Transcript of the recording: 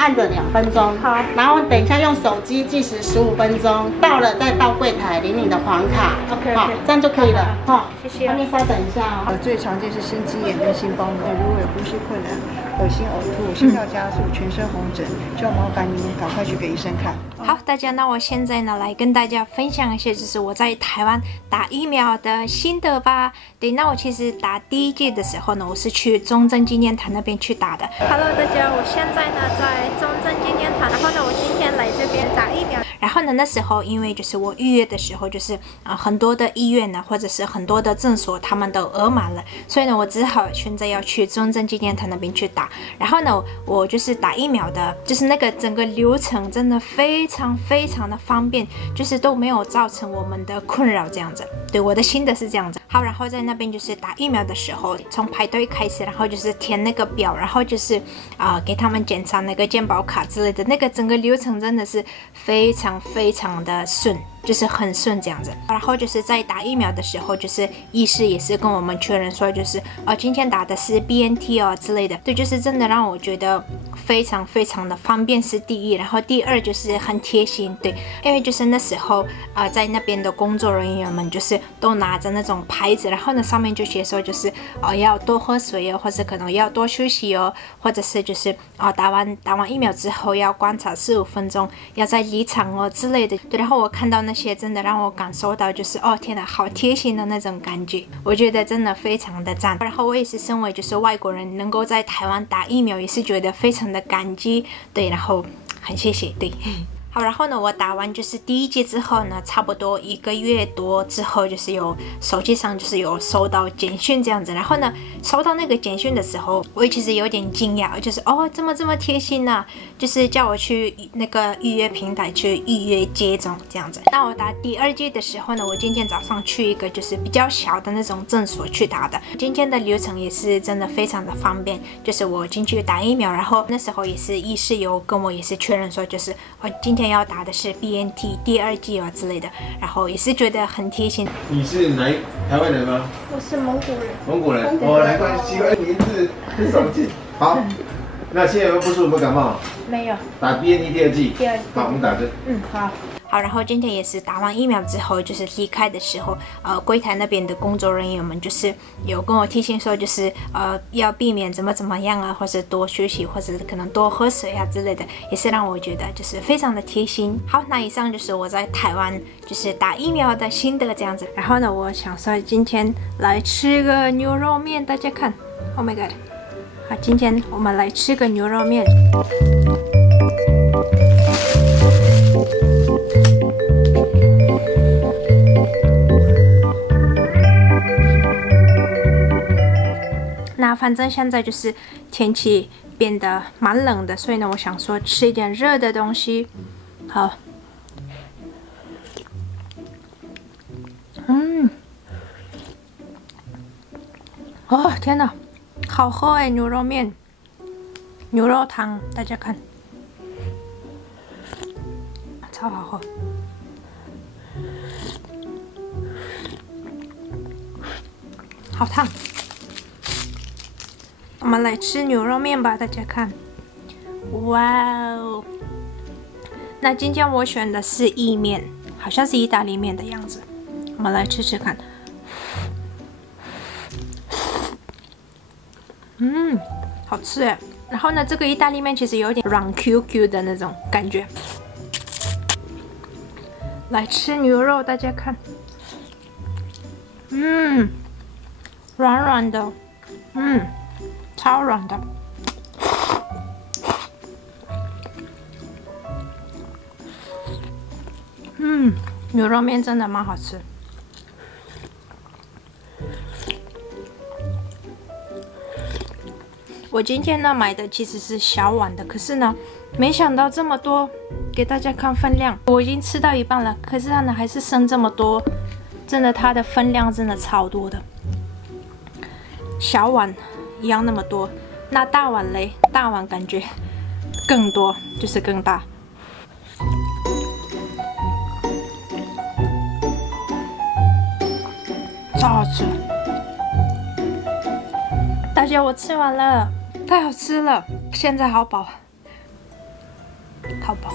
按着2分钟。好，然后等一下用手机计时15分钟，到了再到柜台领你的黄卡。OK， 好，这样就可以了。好，谢谢。后面稍等一下哦。最常见是心肌炎跟心包膜，如果有呼吸困难、恶心呕吐、心跳加速、全身红疹、胸毛感淋，赶快去给医生看。好，大家，那我现在呢来跟大家分享一些，就是我在台湾打疫苗的心得吧。对，那我其实打第一剂的时候呢，我是去中正纪念堂那边去打的。Hello， 大家，我现在呢在中正纪念堂，然后呢我今天来这边打疫苗。然后呢那时候因为就是我预约的时候就是很多的医院呢或者是很多的诊所他们都额满了，所以呢我只好选择要去中正纪念堂那边去打。然后呢我就是打疫苗的，就是那个整个流程真的非常的方便，就是都没有造成我们的困扰这样子。对，我的心得是这样子。好，然后在那边就是打疫苗的时候，从排队开始，然后就是填那个表，然后就是给他们检查那个健保卡之类的，那个整个流程真的是非常的顺，就是很顺这样子。然后就是在打疫苗的时候，就是医师也是跟我们确认说，就是今天打的是 BNT 之类的。对，就是真的让我觉得非常的方便是第一，然后第二就是很贴心。对，因为就是那时候在那边的工作人员们就是都拿着那种牌子，然后呢上面就写说就是要多喝水或者可能要多休息或者是就是打完疫苗之后要观察15分钟，要再离场之类的。对，然后我看到那些真的让我感受到就是天哪，好贴心的那种感觉，我觉得真的非常的赞。然后我也是身为就是外国人，能够在台湾打疫苗，也是觉得非常的感激。对，然后很谢谢。对。好，然后呢，我打完就是第一剂之后呢，差不多1个月多之后，就是有手机上就是有收到简讯这样子。然后呢，收到那个简讯的时候，我也其实有点惊讶，就是这么贴心呢，就是叫我去那个预约平台去预约接种这样子。那我打第二剂的时候呢，我今天早上去一个就是比较小的那种诊所去打的。今天的流程也是真的非常的方便，就是我进去打疫苗，然后那时候也是医师有跟我也是确认说，就是今天要打的是 BNT 第二剂之类的，然后也是觉得很贴心。你是台湾人吗？我是蒙古人。蒙古人，难怪奇怪名字很少见。好，那现在有没有不舒服？有没有感冒？没有。打 BNT 第二剂。第二剂。好，我们打针。好。好，然后今天也是打完疫苗之后，就是离开的时候，柜台那边的工作人员们就是有跟我提醒说，就是要避免怎么样或者多休息，或者可能多喝水之类的，也是让我觉得就是非常的贴心。好，那以上就是我在台湾就是打疫苗的心得这样子。然后呢，我想说今天来吃个牛肉面，大家看 ，Oh my god！ 好，今天我们来吃个牛肉面。那反正现在就是天气变得蛮冷的，所以呢，我想说吃一点热的东西。好，天哪，好喝哎！牛肉面、牛肉汤，大家看，超好喝。好烫。我们来吃牛肉面吧，大家看，哇哦！那今天我选的是意面，好像是意大利面的样子。我们来吃吃看。好吃哎。然后呢，这个意大利面其实有点软 QQ 的那种感觉。来吃牛肉，大家看，软软的，超软的，牛肉面真的蛮好吃。我今天呢买的其实是小碗的，可是呢，没想到这么多，给大家看分量，我已经吃到一半了，可是它呢还是剩这么多，真的它的分量真的超多的。小碗一样那么多，那大碗嘞？大碗感觉更多，就是更大。超好吃！大家，我吃完了，太好吃了，现在好饱。淘宝。